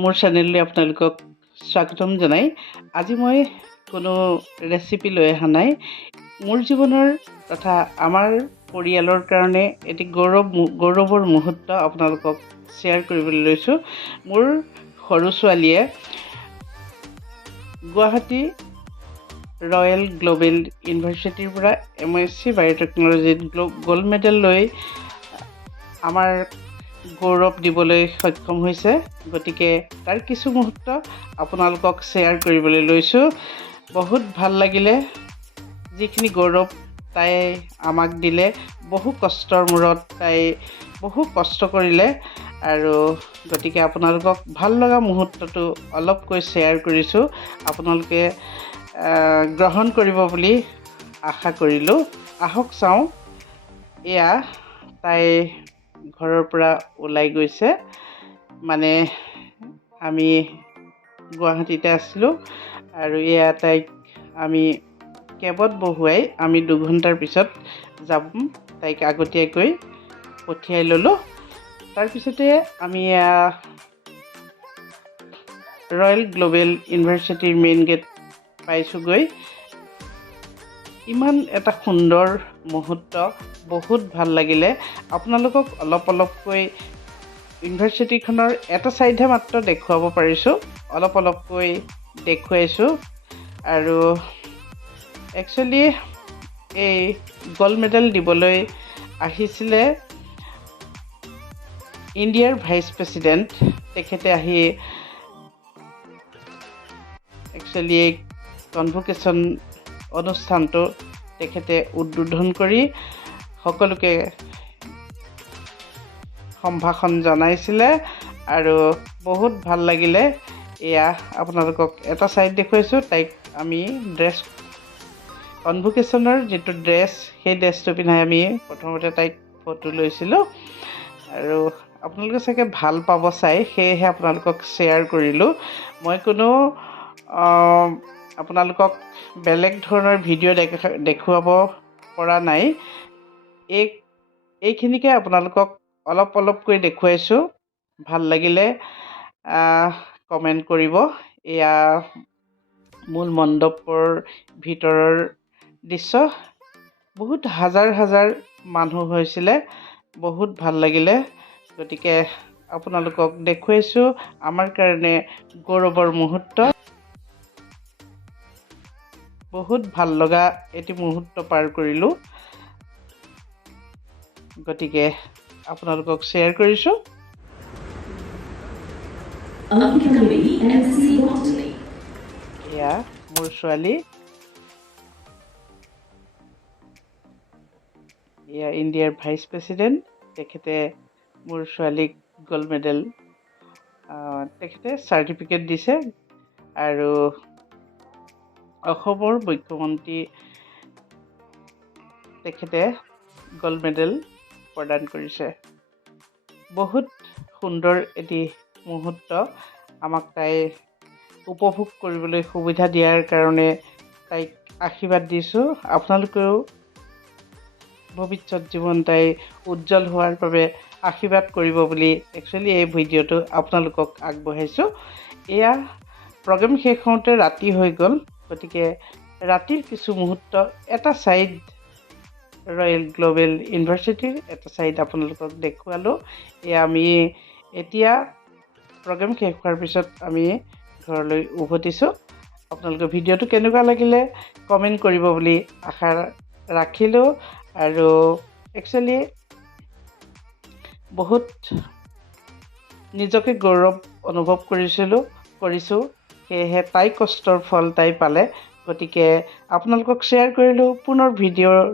মোৰ চেনেললৈ আপোনালোকক স্বাগতম জনাই আজি মই কোনো ৰেচিপি লৈ অহা নাই মোৰ জীৱনৰ তথা আমাৰ পৰিয়ালৰ কাৰণে এটি গৌৰৱৰ মুহূৰ্ত আপোনালোকক শ্বেয়াৰ কৰিবলৈ লৈছোঁ মোৰ সৰু ছোৱালীয়ে গুৱাহাটী ৰয়েল গ্লোবেল ইউনিভাৰ্চিটিৰ পৰা MSc বায়োটেকনলজিত গোল্ড মেডেল লৈ আমাৰ গৌৰৱ দিবলৈ সক্ষম হৈছে গতিকে তাৰ কিছু মুহূৰ্ত আপোনালোকক শ্বেয়াৰ কৰিবলৈ লৈছোঁ বহুত ভাল লাগিলে যিখিনি গৌৰৱ তাই আমাক দিলে বহু কষ্টৰ মূৰত তাই বহু কষ্ট কৰিলে আৰু গতিকে আপোনালোকক ভাল লগা মুহূৰ্তটো অলপকৈ শ্বেয়াৰ কৰিছোঁ আপোনালোকে গ্ৰহণ কৰিব বুলি আশা কৰিলোঁ আহক চাওঁ এয়া তাই ঘৰৰ পৰা ওলাই গৈছে মানে আমি গুৱাহাটীতে আছিলোঁ আৰু এয়া তাইক আমি কেবত বহুৱাই আমি 2 ঘণ্টাৰ পিছত যাম তাইক আগতীয়াকৈ পঠিয়াই ল'লোঁ তাৰপিছতে আমি ৰয়েল গ্লোবেল ইউনিভাৰ্চিটিৰ মেইন গেট পাইছোঁগৈ ইমান এটা সুন্দৰ মুহূৰ্ত বহুত ভাল লাগিলে আপোনালোকক অলপকৈ ইউনিভাৰ্চিটিখনৰ এটা ছাইডহে মাত্ৰ দেখুৱাব পাৰিছোঁ অলপকৈ দেখুৱাইছোঁ আৰু একচুৱেলি এই গোল্ড মেডেল দিবলৈ আহিছিলে ইণ্ডিয়াৰ ভাইচ প্ৰেছিডেণ্ট তেখেতে আহি একচুৱেলি এই কনভকেশ্যন অনুষ্ঠানটো তেখেতে উদ্বোধন কৰি সকলোকে সম্ভাষণ জনাইছিলে আৰু বহুত ভাল লাগিলে এয়া আপোনালোকক এটা ছাইড দেখুৱাইছোঁ তাইক আমি কনভকেশ্যনৰ যিটো ড্ৰেছ সেই ড্ৰেছটো পিন্ধাই আমি প্ৰথমতে তাইক ফটো লৈছিলোঁ আৰু আপোনালোকে চাগে ভাল পাব চাই সেয়েহে আপোনালোকক শ্বেয়াৰ কৰিলোঁ মই কোনো আপোনালোকক বেলেগ ধৰণৰ ভিডিঅ' দেখুৱাব পৰা নাই এইখিনিকে আপোনালোকক অলপকৈ দেখুৱাইছোঁ ভাল লাগিলে কমেণ্ট কৰিব এয়া মূল মণ্ডপৰ ভিতৰৰ দৃশ্য বহুত হাজাৰ মানুহ হৈছিলে বহুত ভাল লাগিলে গতিকে আপোনালোকক দেখুৱাইছোঁ আমাৰ কাৰণে গৌৰৱৰ মুহূৰ্ত বহুত ভাল লগা এটি মুহূৰ্ত পাৰ কৰিলোঁ গতিকে আপোনালোকক শ্বেয়াৰ কৰিছোঁ এয়া মোৰ ছোৱালী এয়া ইণ্ডিয়াৰ ভাইচ প্ৰেছিডেণ্ট তেখেতে মোৰ ছোৱালীক গোল্ড মেডেল তেখেতে চাৰ্টিফিকেট দিছে আৰু অসমৰ মুখ্যমন্ত্ৰী তেখেতে গোল্ড মেডেল প্ৰদান কৰিছে বহুত সুন্দৰ এটি মুহূৰ্ত আমাক তাই উপভোগ কৰিবলৈ সুবিধা দিয়াৰ কাৰণে তাইক আশীৰ্বাদ দিছোঁ আপোনালোকেও ভৱিষ্যত জীৱন তাই উজ্জ্বল হোৱাৰ বাবে আশীৰ্বাদ কৰিব বুলি একচুৱেলি এই ভিডিঅ'টো আপোনালোকক আগবঢ়াইছোঁ এয়া প্ৰগ্ৰেম শেষ হওঁতে ৰাতি হৈ গ'ল গতিকে ৰাতিৰ কিছু মুহূৰ্ত এটা ছাইড ৰয়েল গ্লোবেল ইউনিভাৰ্চিটিৰ এটা ছাইড আপোনালোকক দেখুৱালোঁ এয়া আমি এতিয়া প্ৰগ্ৰেম শেষ হোৱাৰ পিছত আমি ঘৰলৈ উভতিছোঁ আপোনালোকৰ ভিডিঅ'টো কেনেকুৱা লাগিলে কমেণ্ট কৰিব বুলি আশা ৰাখিলোঁ আৰু একচুৱেলি বহুত নিজকে গৌৰৱ অনুভৱ কৰিছোঁ সেয়েহে তাই কষ্টৰ ফল তাই পালে গতিকে আপোনালোকক শ্বেয়াৰ কৰিলোঁ পুনৰ ভিডিঅ'ৰ